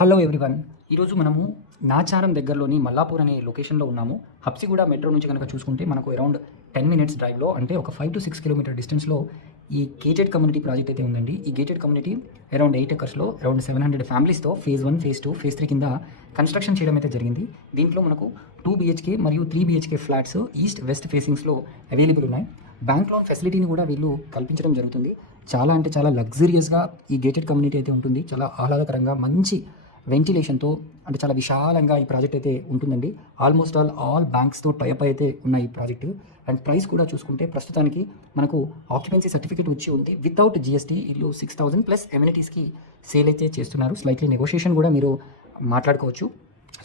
Hello everyone. ఈరోజు మనము నాచారం దగ్గరలోని మల్లాపూర్ అనే లొకేషన్లో ఉన్నాము. హబ్సిగూడ మెట్రో నుంచి కనుక చూసుకుంటే మనకు అరౌండ్ 10 మినిట్స్ డ్రైవ్లో, అంటే ఒక 5 to 6 కిలోమీటర్ డిస్టెన్స్లో ఈ గేటెడ్ కమ్యూనిటీ ప్రాజెక్ట్ అయితే ఉందండి. ఈ గేటెడ్ కమ్యూనిటీ అరౌండ్ 8 ఎకర్స్లో అరౌండ్ 700 ఫ్యామిలీస్తో ఫేజ్ 1, ఫేజ్ 2, ఫేజ్ 3 కింద కన్స్ట్రక్షన్ చేయడం అయితే జరిగింది. దీంట్లో మనకు 2 BHK మరియు 3 BHK ఫ్లాట్స్ ఈస్ట్ వెస్ట్ ఫేసింగ్స్లో అవైలబుల్ ఉన్నాయి. బ్యాంక్ లోన్ ఫెసిలిటీని కూడా వీళ్ళు కల్పించడం జరుగుతుంది. చాలా అంటే చాలా లగ్జరియస్గా ఈ గేటెడ్ కమ్యూనిటీ అయితే ఉంటుంది. చాలా ఆహ్లాదకరంగా మంచి వెంటిలేషన్తో, అంటే చాలా విశాలంగా ఈ ప్రాజెక్ట్ అయితే ఉంటుందండి. ఆల్మోస్ట్ ఆల్ బ్యాంక్స్తో టైప్ అయితే ఉన్నాయి ఈ ప్రాజెక్టు. అండ్ ప్రైస్ కూడా చూసుకుంటే ప్రస్తుతానికి మనకు ఆక్యుపెన్సీ సర్టిఫికేట్ వచ్చి ఉంది. వితౌట్ GST ఇల్లు 6,000 ప్లస్ ఎమ్యూనిటీస్కి సేల్ అయితే చేస్తున్నారు. స్లైట్లీ నెగోషియేషన్ కూడా మీరు మాట్లాడుకోవచ్చు.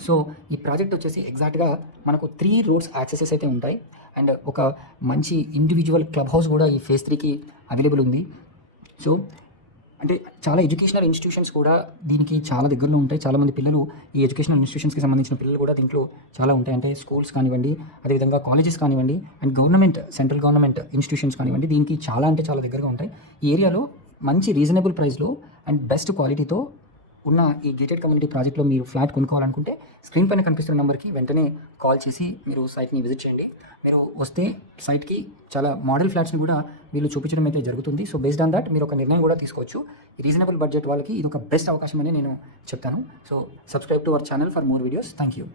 సో ఈ ప్రాజెక్ట్ వచ్చేసి ఎగ్జాక్ట్గా మనకు 3 రోడ్స్ యాక్సెసెస్ అయితే ఉంటాయి. అండ్ ఒక మంచి ఇండివిజువల్ క్లబ్ హౌస్ కూడా ఈ ఫేజ్ 3కి అవైలబుల్ ఉంది. సో అంటే చాలా ఎడ్యుకేషనల్ ఇన్స్టిట్యూషన్స్ కూడా దీనికి చాలా దగ్గరలో ఉంటాయి. చాలామంది పిల్లలు ఈ ఎడ్యుకేషనల్ ఇన్స్టిట్యూషన్స్కి సంబంధించిన పిల్లలు కూడా దీంట్లో చాలా ఉంటాయి. అంటే స్కూల్స్ కానివ్వండి, అదేవిధంగా కాలేజెస్ కానివ్వండి, అండ్ సెంట్రల్ గవర్నమెంట్ ఇన్స్టిట్యూషన్స్ కానివ్వండి, దీనికి చాలా అంటే చాలా దగ్గరగా ఉంటాయి. ఈ ఏరియాలో మంచి రీజనబుల్ ప్రైస్లో అండ్ బెస్ట్ క్వాలిటీతో ఉన్న ఈ గేటెడ్ కమ్యూనిటీ ప్రాజెక్ట్లో మీరు ఫ్లాట్ కొనుక్కోవాలనుకుంటే స్క్రీన్ పైన కనిపిస్తున్న నెంబర్కి వెంటనే కాల్ చేసి మీరు సైట్ని విజిట్ చేయండి. మీరు వస్తే సైట్కి చాలా మోడల్ ఫ్లాట్స్ని కూడా వీళ్ళు చూపించడం అయితే జరుగుతుంది. సో బేస్డ్ ఆన్ దట్ మీరు ఒక నిర్ణయం కూడా తీసుకోవచ్చు. ఈ రీజనబుల్ బడ్జెట్ వాళ్ళకి ఇది ఒక బెస్ట్ అవకాశం అని నేను చెప్తాను. So subscribe to our channel for more videos. Thank you.